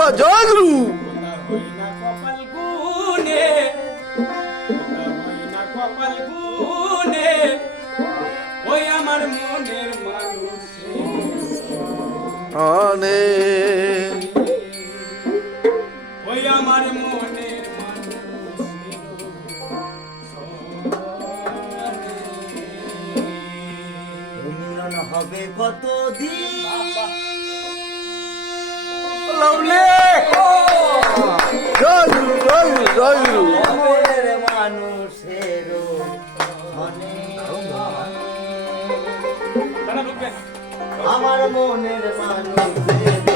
মা জয় গুরু। হই না কপাল গুনে, হই না কপাল গুনে, ওই আমার মনের মানুষ আনে ওই আমার মনের মানুষ মিলন হবে কতদিন লাভলি জয় গুরু জয় গুরু জয় গুরু। মনের মানুষের তারা ঢুকবেন আমার মনের মানুষের